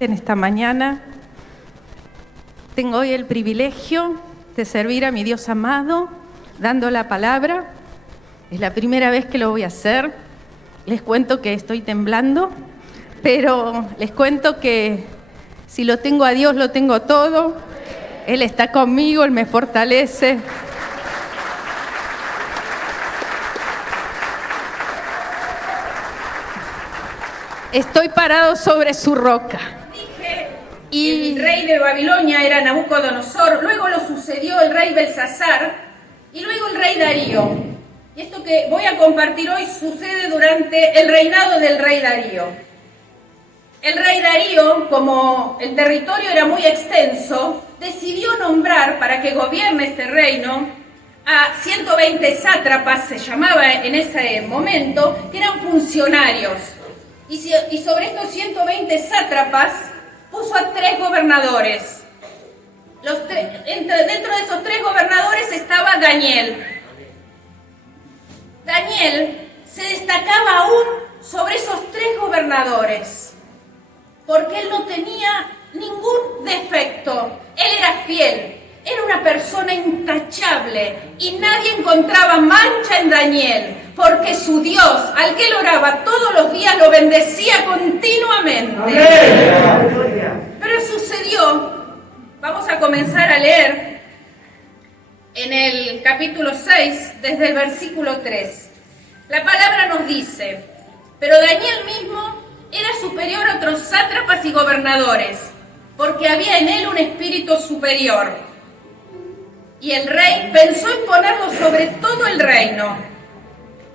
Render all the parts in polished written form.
En esta mañana tengo hoy el privilegio de servir a mi Dios amado, dando la palabra. Es la primera vez que lo voy a hacer. Les cuento que estoy temblando, pero les cuento que si lo tengo a Dios, lo tengo todo. Él está conmigo, Él me fortalece. Estoy parado sobre su roca. Y el rey de Babilonia era Nabucodonosor, luego lo sucedió el rey Belsasar y luego el rey Darío. Y esto que voy a compartir hoy sucede durante el reinado del rey Darío. El rey Darío, como el territorio era muy extenso, decidió nombrar para que gobierne este reino a 120 sátrapas, se llamaba en ese momento, que eran funcionarios. Y sobre estos 120 sátrapas puso a 3 gobernadores. Dentro de esos 3 gobernadores estaba Daniel. Daniel se destacaba aún sobre esos 3 gobernadores, porque él no tenía ningún defecto. Él era fiel, era una persona intachable y nadie encontraba mancha en Daniel, porque su Dios, al que él oraba todos los días, lo bendecía continuamente. ¡Amén! Pero sucedió, vamos a comenzar a leer en el capítulo 6, desde el versículo 3. La palabra nos dice: pero Daniel mismo era superior a otros sátrapas y gobernadores, porque había en él un espíritu superior. Y el rey pensó en ponerlo sobre todo el reino.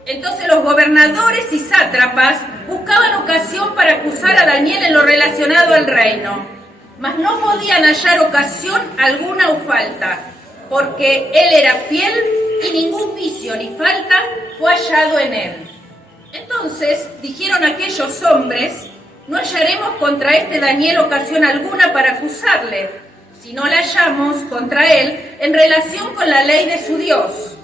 Entonces los gobernadores y sátrapas buscaban ocasión para acusar a Daniel en lo relacionado al reino, mas no podían hallar ocasión alguna o falta, porque él era fiel y ningún vicio ni falta fue hallado en él. Entonces dijeron aquellos hombres: no hallaremos contra este Daniel ocasión alguna para acusarle, si no la hallamos contra él en relación con la ley de su Dios.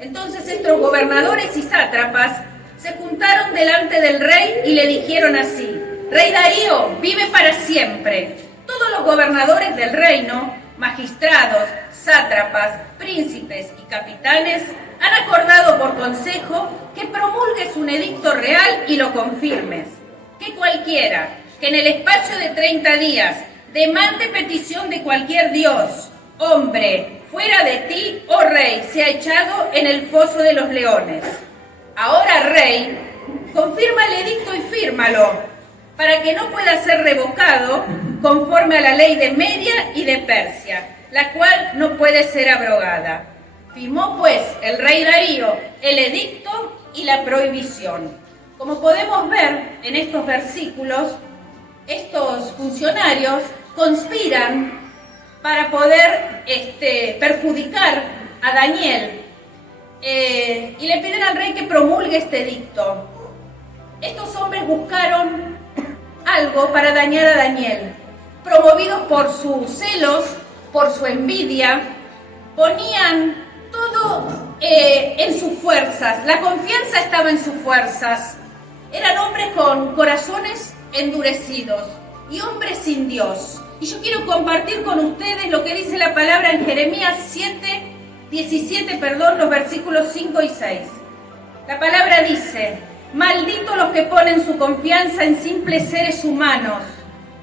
Entonces estos gobernadores y sátrapas se juntaron delante del rey y le dijeron así: Rey Darío, vive para siempre. Todos los gobernadores del reino, magistrados, sátrapas, príncipes y capitanes han acordado por consejo que promulgues un edicto real y lo confirmes, que cualquiera que en el espacio de 30 días demande petición de cualquier dios, hombre, fuera de ti, oh rey, sea echado en el foso de los leones. Ahora, rey, confirma el edicto y fírmalo, para que no pueda ser revocado conforme a la ley de Media y de Persia, la cual no puede ser abrogada. Firmó pues el rey Darío el edicto y la prohibición. Como podemos ver en estos versículos, estos funcionarios conspiran para poder perjudicar a Daniel y le piden al rey que promulgue este edicto. Estos hombres buscaron algo para dañar a Daniel, promovidos por sus celos, por su envidia, ponían todo en sus fuerzas, la confianza estaba en sus fuerzas. Eran hombres con corazones endurecidos y hombres sin Dios. Y yo quiero compartir con ustedes lo que dice la palabra en Jeremías 17, los versículos 5 y 6. La palabra dice: malditos los que ponen su confianza en simples seres humanos,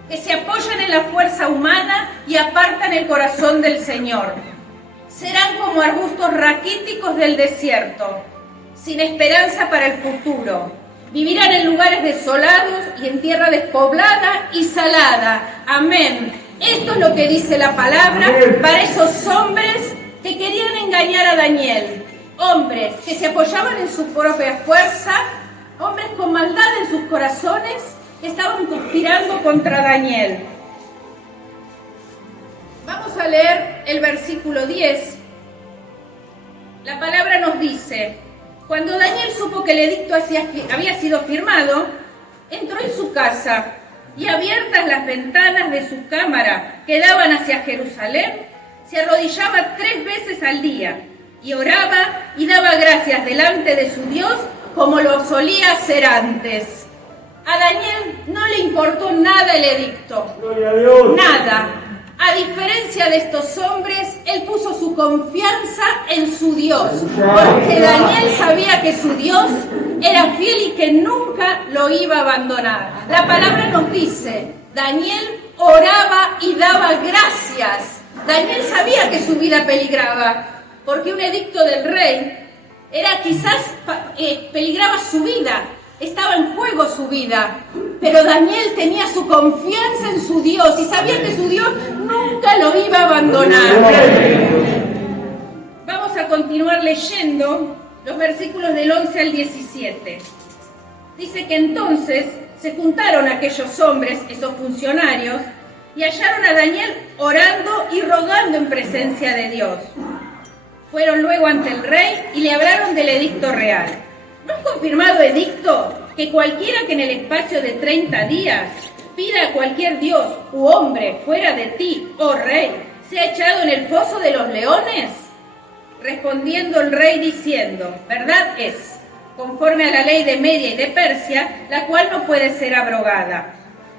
que se apoyan en la fuerza humana y apartan el corazón del Señor. Serán como arbustos raquíticos del desierto, sin esperanza para el futuro. Vivirán en lugares desolados y en tierra despoblada y salada. Amén. Esto es lo que dice la palabra para esos hombres que querían engañar a Daniel. hombres que se apoyaban en su propia fuerza, hombres con maldad en sus corazones, que estaban conspirando contra Daniel. Vamos a leer el versículo 10. La palabra nos dice: cuando Daniel supo que el edicto había sido firmado, entró en su casa y, abiertas las ventanas de su cámara que daban hacia Jerusalén, se arrodillaba 3 veces al día y oraba y daba gracias delante de su Dios como lo solía hacer antes. A Daniel no le importó nada el edicto. Gloria a Dios. Nada. A diferencia de estos hombres, él puso su confianza en su Dios, porque Daniel sabía que su Dios era fiel y que nunca lo iba a abandonar. La palabra nos dice: Daniel oraba y daba gracias. Daniel sabía que su vida peligraba, porque un edicto del rey era quizás peligraba su vida, estaba en juego su vida, pero Daniel tenía su confianza en su Dios y sabía que su Dios nunca lo iba a abandonar. Vamos a continuar leyendo los versículos del 11 al 17. Dice que entonces se juntaron aquellos hombres, esos funcionarios, y hallaron a Daniel orando y rogando en presencia de Dios. Fueron luego ante el rey y le hablaron del edicto real. ¿No es confirmado edicto que cualquiera que en el espacio de 30 días pida a cualquier dios u hombre fuera de ti, oh rey, sea echado en el foso de los leones? Respondiendo el rey diciendo: verdad es, conforme a la ley de Media y de Persia, la cual no puede ser abrogada.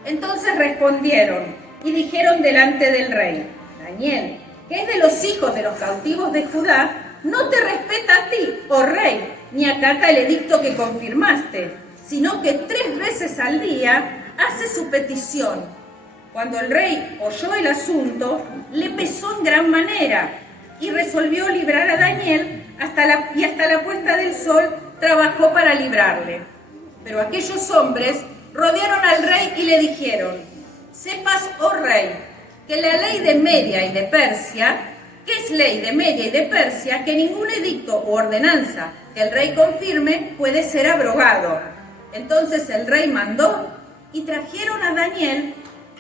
Entonces respondieron y dijeron delante del rey: Daniel, que es de los hijos de los cautivos de Judá, no te respeta a ti, oh rey, ni acata el edicto que confirmaste, sino que 3 veces al día hace su petición. Cuando el rey oyó el asunto, le pesó en gran manera y resolvió librar a Daniel hasta la puesta del sol trabajó para librarle. Pero aquellos hombres rodearon al rey y le dijeron: sepas, oh rey, que la ley de Media y de Persia, que es ley de Media y de Persia, que ningún edicto o ordenanza que el rey confirme puede ser abrogado. Entonces el rey mandó y trajeron a Daniel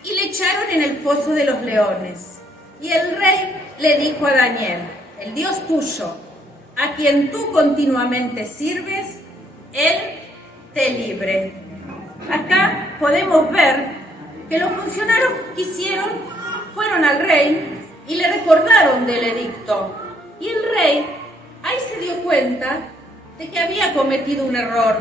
y le echaron en el foso de los leones. Y el rey le dijo a Daniel: el Dios tuyo, a quien tú continuamente sirves, él te libre. Acá podemos ver que los funcionarios que fueron al rey y le recordaron del edicto. Y el rey ahí se dio cuenta de que había cometido un error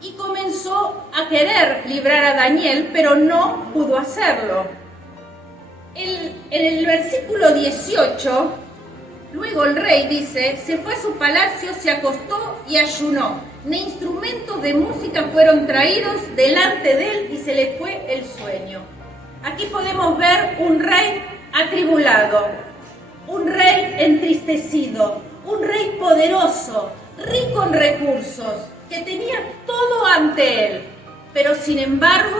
y comenzó a querer librar a Daniel, pero no pudo hacerlo. En el versículo 18, luego el rey dice: se fue a su palacio, se acostó y ayunó. Ni instrumentos de música fueron traídos delante de él y se le fue el sueño. Aquí podemos ver un rey atribulado, un rey entristecido, un rey poderoso, rico en recursos, que tenía todo ante él, pero sin embargo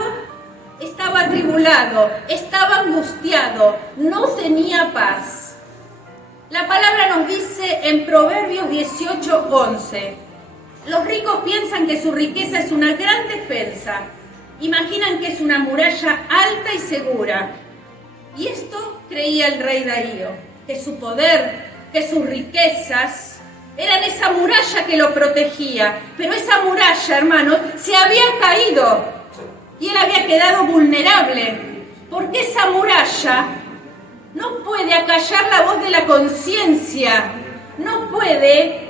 estaba atribulado, estaba angustiado, no tenía paz. La palabra nos dice en Proverbios 18:11: los ricos piensan que su riqueza es una gran defensa, imaginan que es una muralla alta y segura. Y esto creía el rey Darío, que su poder, que sus riquezas eran esa muralla que lo protegía. Pero esa muralla, hermanos, se había caído y él había quedado vulnerable, porque esa muralla no puede acallar la voz de la conciencia, no puede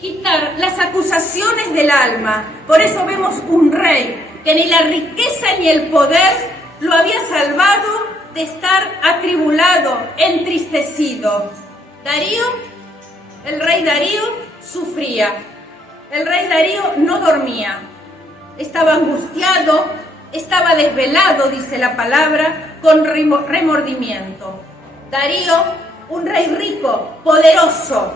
quitar las acusaciones del alma. Por eso vemos un rey que ni la riqueza ni el poder lo había salvado de estar atribulado, entristecido. El rey Darío sufría. El rey Darío no dormía. Estaba angustiado, estaba desvelado, dice la palabra, con remordimiento. Darío, un rey rico, poderoso,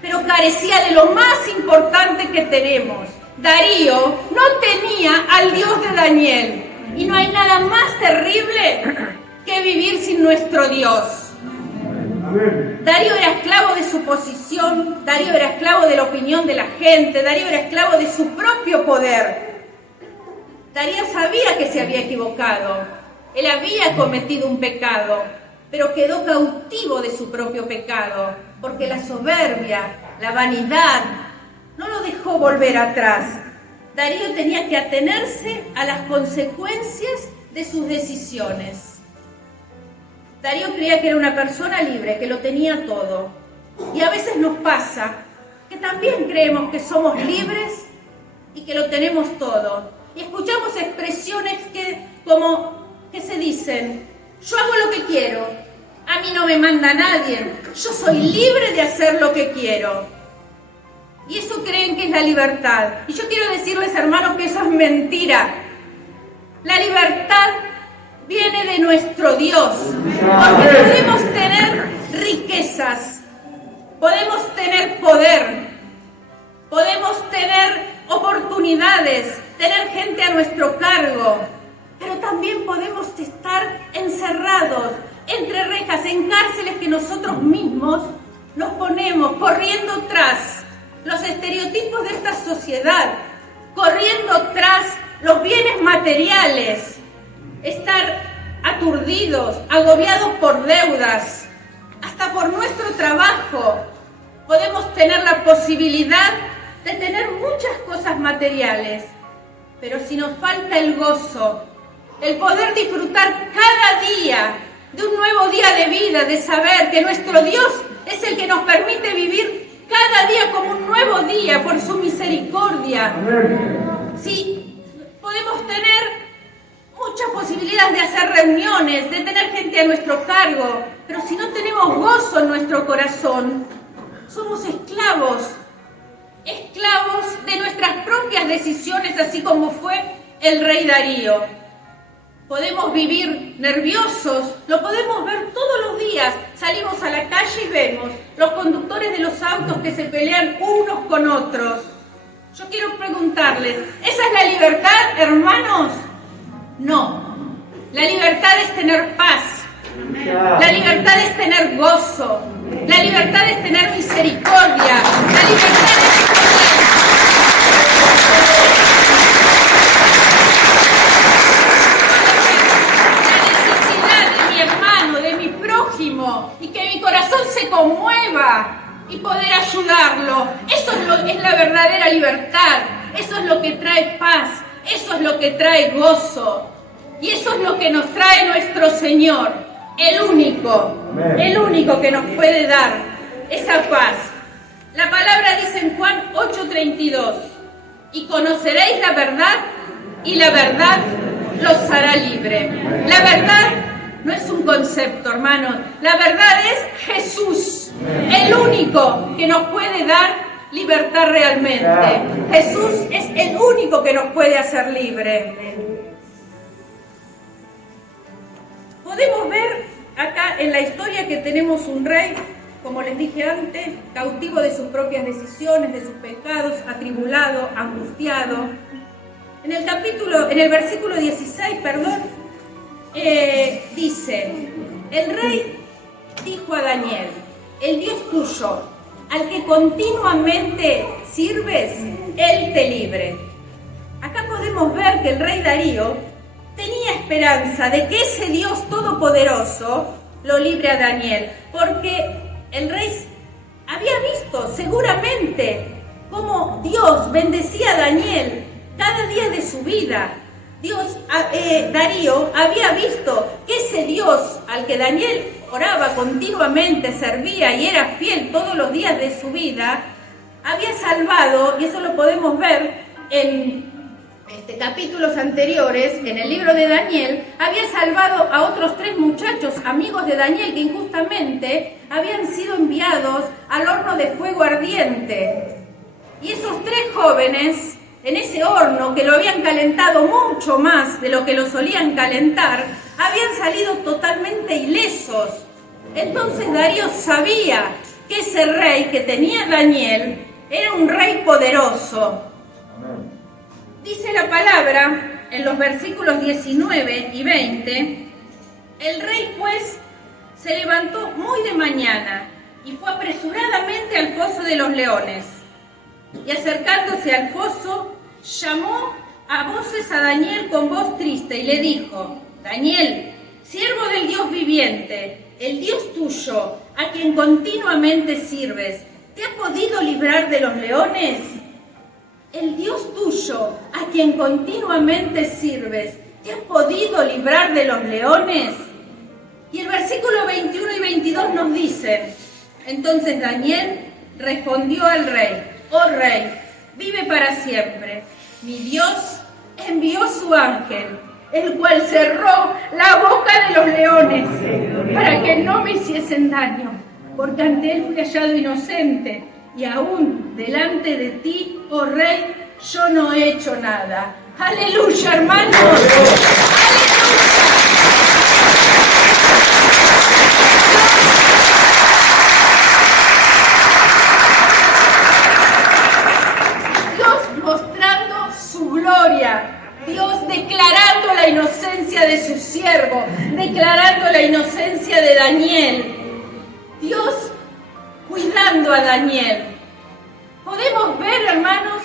pero carecía de lo más importante que tenemos. Darío no tenía al Dios de Daniel. Y no hay nada más terrible que vivir sin nuestro Dios. Darío era esclavo de su posición, Darío era esclavo de la opinión de la gente, Darío era esclavo de su propio poder. Darío sabía que se había equivocado, él había cometido un pecado, pero quedó cautivo de su propio pecado, porque la soberbia, la vanidad, no lo dejó volver atrás. Darío tenía que atenerse a las consecuencias de sus decisiones. Darío creía que era una persona libre, que lo tenía todo. Y a veces nos pasa que también creemos que somos libres y que lo tenemos todo. Y escuchamos expresiones que se dicen: yo hago lo que quiero, a mí no me manda nadie, yo soy libre de hacer lo que quiero. Y eso creen que es la libertad. Y yo quiero decirles, hermanos, que eso es mentira. La libertad viene de nuestro Dios, porque podemos tener riquezas, podemos tener poder, podemos tener oportunidades, tener gente a nuestro cargo, pero también podemos estar encerrados entre rejas, en cárceles que nosotros mismos nos ponemos, corriendo tras los estereotipos de esta sociedad, corriendo tras los bienes materiales, estar aturdidos, agobiados por deudas, hasta por nuestro trabajo. Podemos tener la posibilidad de tener muchas cosas materiales, pero si nos falta el gozo, el poder disfrutar cada día de un nuevo día de vida, de saber que nuestro Dios es el que nos permite vivir cada día como un nuevo día por su misericordia. Sí, podemos tener muchas posibilidades de hacer reuniones, de tener gente a nuestro cargo, pero si no tenemos gozo en nuestro corazón, somos esclavos de nuestras propias decisiones, así como fue el rey Darío. Podemos vivir nerviosos, lo podemos ver todos los días. Salimos a la calle y vemos los conductores de los autos que se pelean unos con otros. Yo quiero preguntarles, ¿esa es la libertad, hermanos? No. La libertad es tener paz. La libertad es tener gozo. La libertad es tener misericordia. La libertad es y que mi corazón se conmueva y poder ayudarlo. Eso es la verdadera libertad. Eso es lo que trae paz. Eso es lo que trae gozo. Y eso es lo que nos trae nuestro Señor. El único que nos puede dar esa paz. La palabra dice en Juan 8:32: y conoceréis la verdad, y la verdad los hará libre. La verdad no es un concepto, hermanos. La verdad es Jesús, el único que nos puede dar libertad realmente. Jesús es el único que nos puede hacer libre. Podemos ver acá en la historia que tenemos un rey, como les dije antes, cautivo de sus propias decisiones, de sus pecados, atribulado, angustiado. En el versículo 16, dice: el rey dijo a Daniel: el Dios tuyo, al que continuamente sirves, él te libre. Acá podemos ver que el rey Darío tenía esperanza de que ese Dios todopoderoso lo libre a Daniel, porque el rey había visto seguramente cómo Dios bendecía a Daniel cada día de su vida. Darío había visto que ese Dios al que Daniel oraba continuamente, servía y era fiel todos los días de su vida, había salvado, y eso lo podemos ver en capítulos anteriores, en el libro de Daniel, había salvado a otros 3 muchachos, amigos de Daniel, que injustamente habían sido enviados al horno de fuego ardiente. Y esos 3 jóvenes, en ese horno que lo habían calentado mucho más de lo que lo solían calentar, habían salido totalmente ilesos. Entonces Darío sabía que ese rey que tenía Daniel era un rey poderoso. Dice la palabra en los versículos 19 y 20: el rey pues se levantó muy de mañana y fue apresuradamente al foso de los leones. Y acercándose al foso, llamó a voces a Daniel con voz triste y le dijo: Daniel, siervo del Dios viviente, el Dios tuyo, a quien continuamente sirves, ¿te ha podido librar de los leones? El Dios tuyo, a quien continuamente sirves, ¿te ha podido librar de los leones? Y el versículo 21 y 22 nos dicen: entonces Daniel respondió al rey: oh rey, vive para siempre. Mi Dios envió su ángel, el cual cerró la boca de los leones para que no me hiciesen daño, porque ante él fui hallado inocente, y aún delante de ti, oh rey, yo no he hecho nada. ¡Aleluya, hermanos! ¡Aleluya! Dios mostrando su gloria. Dios declarando la inocencia de su siervo, declarando la inocencia de Daniel. Dios cuidando a Daniel. Podemos ver, hermanos,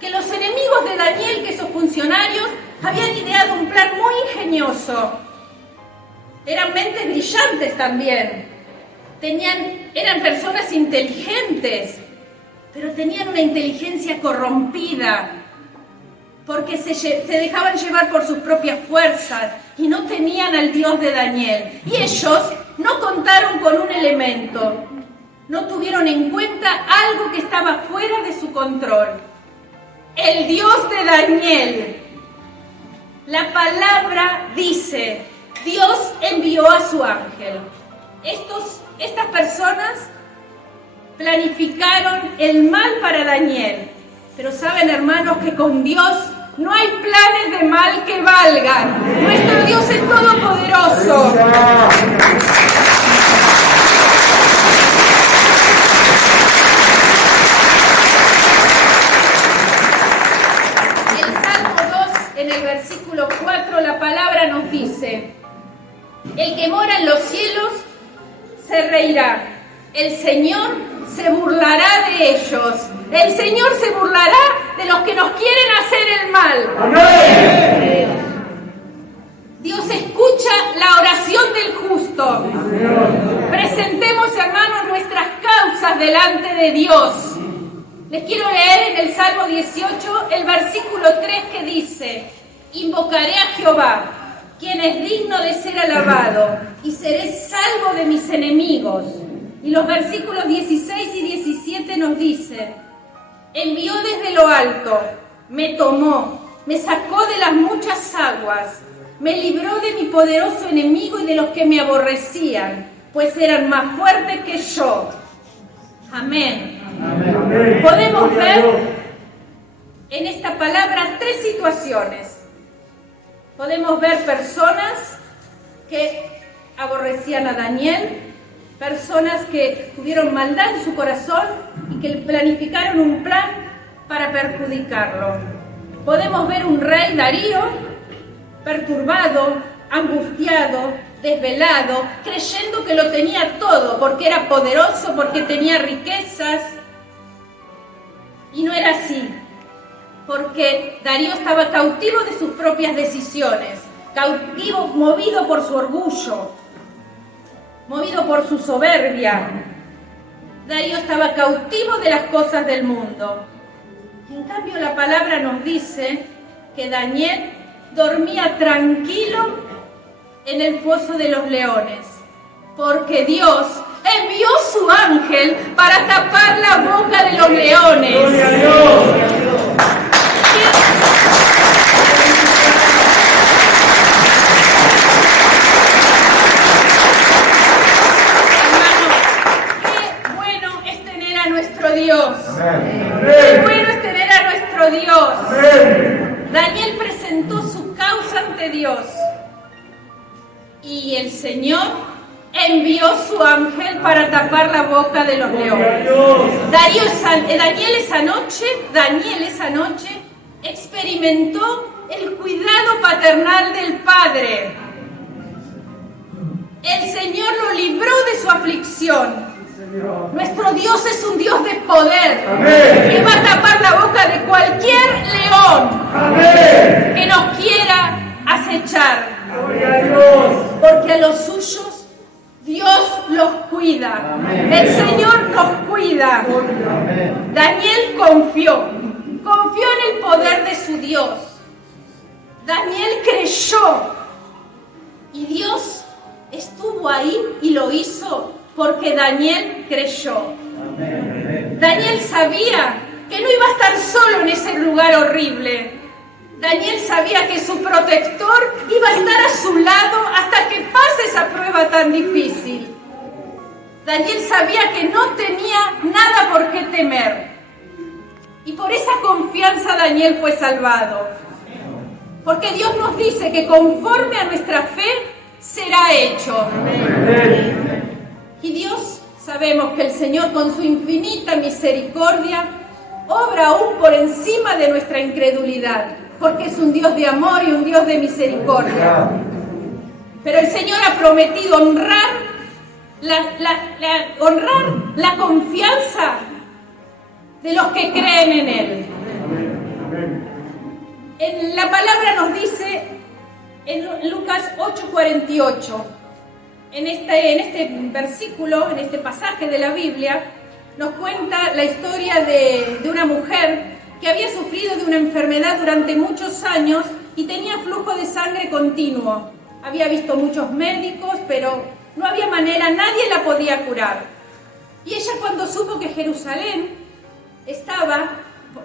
que los enemigos de Daniel, que esos funcionarios, habían ideado un plan muy ingenioso. Eran mentes brillantes también. Eran personas inteligentes, pero tenían una inteligencia corrompida, porque se dejaban llevar por sus propias fuerzas y no temían al Dios de Daniel. Y ellos no contaron con un elemento, no tuvieron en cuenta algo que estaba fuera de su control. El Dios de Daniel. La palabra dice: Dios envió a su ángel. Estas personas planificaron el mal para Daniel. Pero saben, hermanos, que con Dios no hay planes de mal que valgan. Nuestro Dios es todopoderoso. El Salmo 2, en el versículo 4, la palabra nos dice: el que mora en los cielos se reirá. El Señor se burlará de ellos. El Señor se burlará de los que nos quieren hacer el mal. ¡Amén! Dios escucha la oración del justo. Presentemos, hermanos, nuestras causas delante de Dios. Les quiero leer en el Salmo 18 el versículo 3 que dice: invocaré a Jehová, quien es digno de ser alabado, y seré salvo de mis enemigos. Y los versículos 16 y 17 nos dicen: envió desde lo alto, me tomó, me sacó de las muchas aguas, me libró de mi poderoso enemigo y de los que me aborrecían, pues eran más fuertes que yo. Amén. Amén. Podemos ver en esta palabra tres situaciones. Podemos ver personas que aborrecían a Daniel, personas que tuvieron maldad en su corazón y que planificaron un plan para perjudicarlo. Podemos ver un rey, Darío, perturbado, angustiado, desvelado, creyendo que lo tenía todo, porque era poderoso, porque tenía riquezas. Y no era así, porque Darío estaba cautivo de sus propias decisiones, cautivo, movido por su orgullo, movido por su soberbia. Darío estaba cautivo de las cosas del mundo. En cambio, la palabra nos dice que Daniel dormía tranquilo en el foso de los leones, porque Dios envió su ángel para tapar la boca de los leones. ¡Gloria a Dios! Dios. Qué bueno es tener a nuestro Dios. Daniel presentó su causa ante Dios y el Señor envió su ángel para tapar la boca de los leones. Daniel esa noche experimentó el cuidado paternal del Padre. El Señor lo libró de su aflicción. Nuestro Dios es un Dios de poder. Amén. Que va a tapar la boca de cualquier león. Amén. Que nos quiera acechar. Porque a los suyos Dios los cuida. Amén. El Señor nos cuida. Amén. Daniel confió en el poder de su Dios. Daniel creyó y Dios estuvo ahí y lo hizo porque Daniel creyó. Amén. Daniel sabía que no iba a estar solo en ese lugar horrible. Daniel sabía que su protector iba a estar a su lado hasta que pase esa prueba tan difícil. Daniel sabía que no tenía nada por qué temer. Y por esa confianza Daniel fue salvado. Porque Dios nos dice que conforme a nuestra fe será hecho. Amén. Y Dios, sabemos que el Señor con su infinita misericordia obra aún por encima de nuestra incredulidad, porque es un Dios de amor y un Dios de misericordia. Pero el Señor ha prometido honrar la confianza de los que creen en Él. En la palabra nos dice en Lucas 8:48, en este versículo, en este pasaje de la Biblia, nos cuenta la historia de una mujer que había sufrido de una enfermedad durante muchos años y tenía flujo de sangre continuo. Había visto muchos médicos, pero no había manera, nadie la podía curar. Y ella, cuando supo que Jerusalén estaba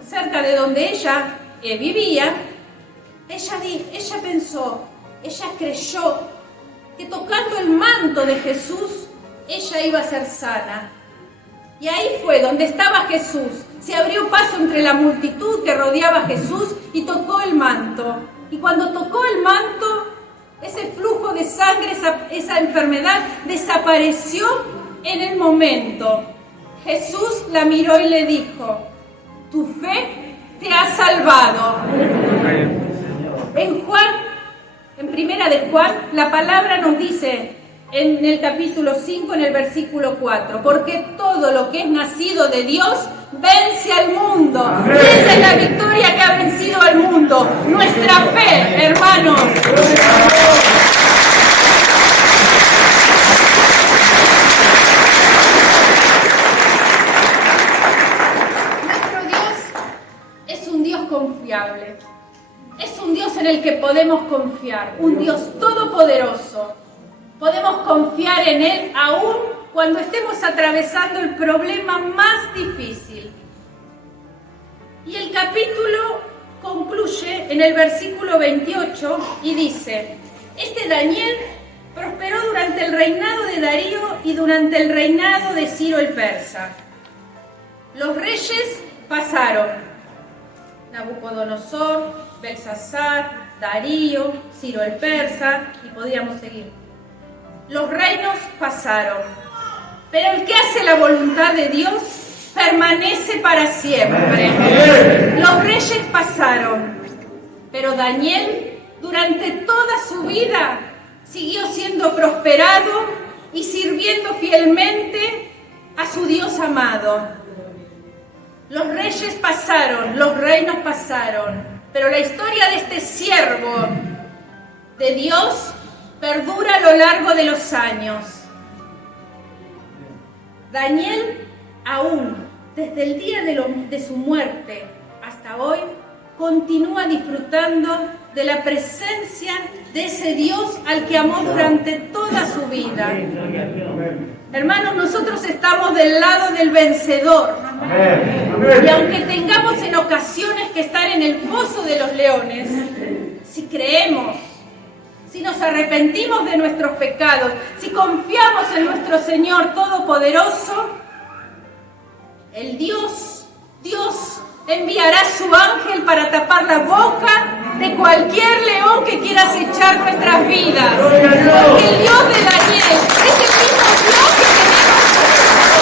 cerca de donde ella vivía, ella pensó, ella creyó que tocando el manto de Jesús, ella iba a ser sana. Y ahí fue donde estaba Jesús. Se abrió paso entre la multitud que rodeaba a Jesús y tocó el manto. Y cuando tocó el manto, ese flujo de sangre, esa enfermedad desapareció en el momento. Jesús la miró y le dijo: tu fe te ha salvado. En primera de Juan, la palabra nos dice en el capítulo 5, en el versículo 4, porque todo lo que es nacido de Dios vence al mundo. Amén. Y esa es la victoria que ha vencido al mundo, nuestra fe, hermanos. Nuestro Dios es un Dios confiable. Es un Dios en el que podemos confiar, un Dios todopoderoso. Podemos confiar en Él aún cuando estemos atravesando el problema más difícil. Y el capítulo concluye en el versículo 28 y dice: este Daniel prosperó durante el reinado de Darío y durante el reinado de Ciro el persa. Los reyes pasaron: Nabucodonosor, Belsasar, Darío, Ciro el persa, y podríamos seguir. Los reinos pasaron, pero el que hace la voluntad de Dios permanece para siempre. Los reyes pasaron, pero Daniel durante toda su vida siguió siendo prosperado y sirviendo fielmente a su Dios amado. Los reyes pasaron, los reinos pasaron, pero la historia de este siervo de Dios perdura a lo largo de los años. Daniel, aún desde el día de su muerte hasta hoy, continúa disfrutando de la presencia de ese Dios al que amó durante toda su vida. Hermanos, nosotros estamos del lado del vencedor. Y aunque tengamos en ocasiones que estar en el foso de los leones, si creemos, si nos arrepentimos de nuestros pecados, si confiamos en nuestro Señor Todopoderoso, el Dios enviará su ángel para tapar la boca de cualquier león que quiera acechar nuestras vidas. Porque el Dios de Daniel es el mismo Dios que tenemos nosotros.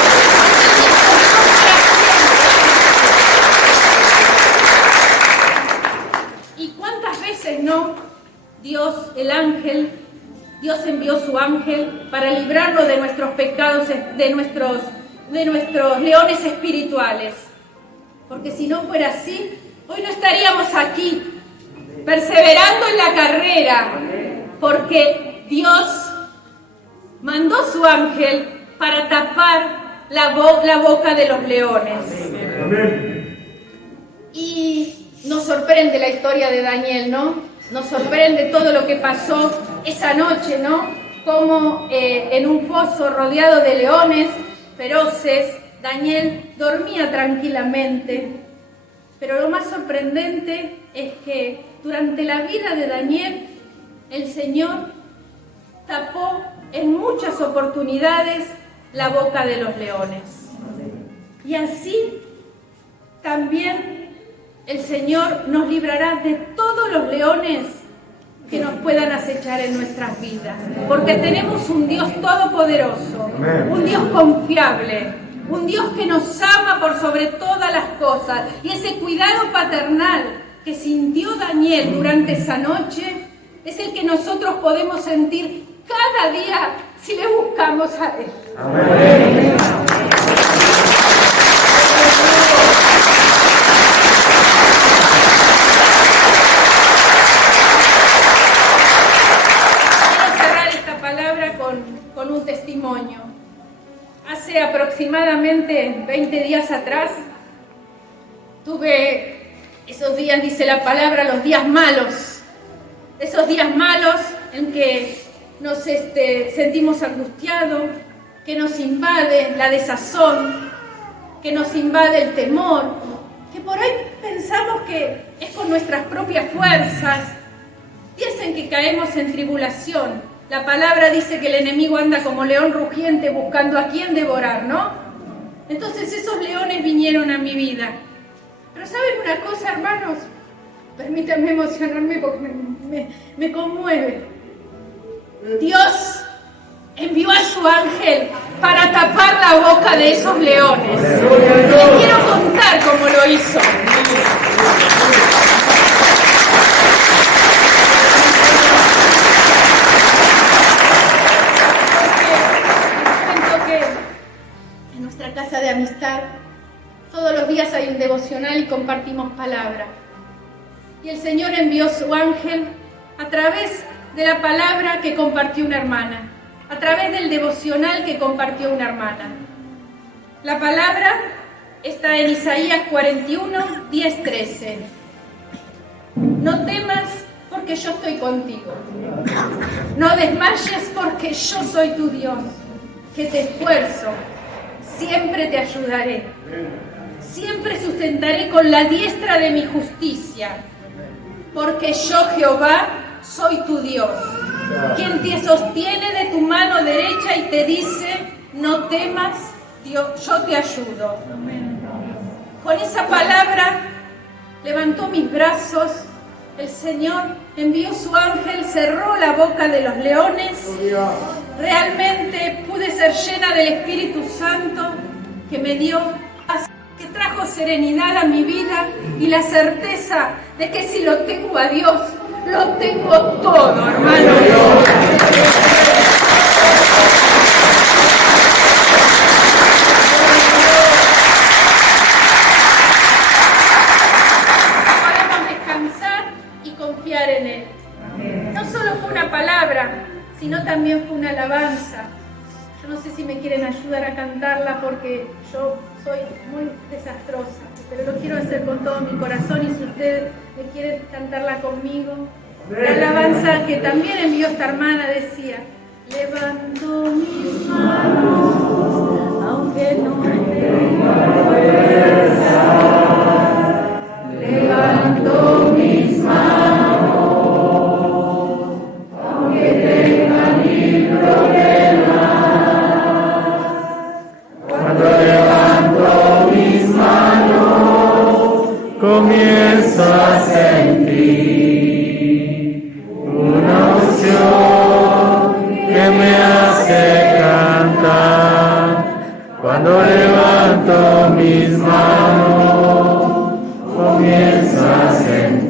¿Y cuántas veces no? Dios, el ángel, Dios envió su su ángel para librarnos de nuestros pecados, de nuestros leones espirituales. Porque si no fuera así, hoy no estaríamos aquí, perseverando en la carrera, porque Dios mandó su ángel para tapar la boca de los leones. Y nos sorprende la historia de Daniel, ¿no? Nos sorprende todo lo que pasó esa noche, ¿no? Como en un foso rodeado de leones feroces, Daniel dormía tranquilamente. Pero lo más sorprendente es que durante la vida de Daniel, el Señor tapó en muchas oportunidades la boca de los leones. Y así también el Señor nos librará de todos los leones que nos puedan acechar en nuestras vidas. Porque tenemos un Dios todopoderoso, un Dios confiable, un Dios que nos ama por sobre todas las cosas. Y ese cuidado paternal que sintió Daniel durante esa noche es el que nosotros podemos sentir cada día si le buscamos a Él. Amén. Quiero cerrar esta palabra con un testimonio. Hace aproximadamente 20 días atrás tuve esos días, dice la palabra, los días malos. Esos días malos en que nos sentimos angustiados, que nos invade la desazón, que nos invade el temor, que por ahí pensamos que es con nuestras propias fuerzas. Dicen que caemos en tribulación. La palabra dice que el enemigo anda como león rugiente buscando a quién devorar, ¿no? Entonces esos leones vinieron a mi vida. Pero ¿saben una cosa, hermanos? Permítanme emocionarme porque me conmueve. Dios envió a su ángel para tapar la boca de esos leones. Les quiero contar cómo lo hizo. Cuento que en nuestra casa de amistad todos los días hay un devocional y compartimos palabra. Y el Señor envió su ángel a través de la palabra que compartió una hermana, a través del devocional que compartió una hermana. La palabra está en Isaías 41, 10, 13. No temas porque yo estoy contigo. No desmayes porque yo soy tu Dios, que te esfuerzo, siempre te ayudaré. Siempre sustentaré con la diestra de mi justicia, porque yo, Jehová, soy tu Dios, quien te sostiene de tu mano derecha y te dice, no temas, yo te ayudo. Con esa palabra levantó mis brazos, el Señor envió su ángel, cerró la boca de los leones. Realmente pude ser llena del Espíritu Santo que me dio paz, que trajo serenidad a mi vida y la certeza de que si lo tengo a Dios, lo tengo todo, hermanos. Podemos descansar y confiar en Él. No solo fue una palabra, sino también fue una alabanza. Yo no sé si me quieren ayudar a cantarla porque yo soy muy desastrosa, pero lo quiero hacer con todo mi corazón y si ustedes me quieren cantarla conmigo. La alabanza que también envió esta hermana decía, levanto mis manos, aunque no tenga fuerza. Levanto mis manos, aunque tenga mil problemas. Cuando levanto mis manos, comienzo a sentir una unción que me hace cantar. Cuando levanto mis manos, comienzo a sentir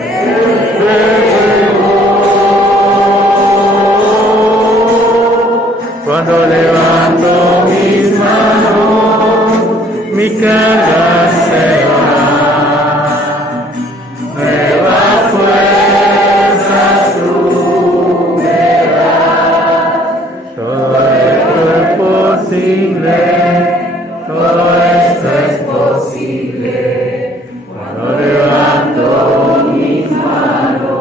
el fuego mi carga será. Nuevas fuerzas tú me das. Todo esto es posible, todo esto es posible cuando levanto mis manos.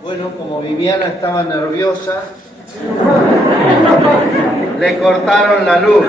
Bueno, como Viviana estaba nerviosa, le cortaron la luz.